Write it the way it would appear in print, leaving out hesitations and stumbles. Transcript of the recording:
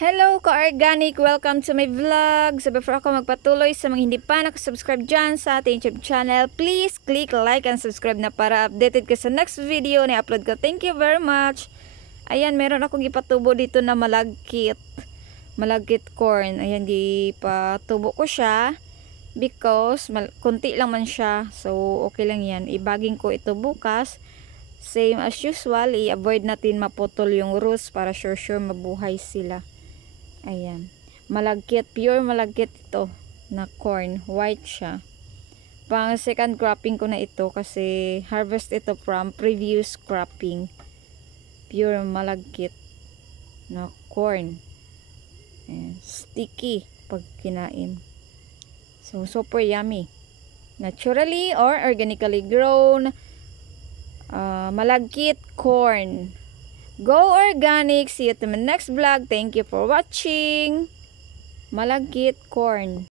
Hello ka-organic! Welcome to my vlog! So before ako magpatuloy sa mga hindi pa nakasubscribe dyan sa ating YouTube channel, please click like and subscribe na para updated ka sa next video na upload ko. Thank you very much! Ayan, meron akong ipatubo dito na malagkit. Malagkit corn. Ayan, ipatubo ko siya because kunti lang man siya. So okay lang yan. Ibaging ko ito bukas. Same as usual, i-avoid natin maputol yung roots para sure mabuhay sila. Ayan. Malagkit, pure malagkit ito na corn. White siya. Pang second cropping ko na ito kasi harvest ito from previous cropping. Pure malagkit na corn. Ayan. Sticky pag kinain. So, super yummy. Naturally or organically grown malagkit corn. Go organic! See you to my next vlog. Thank you for watching. Malagkit corn.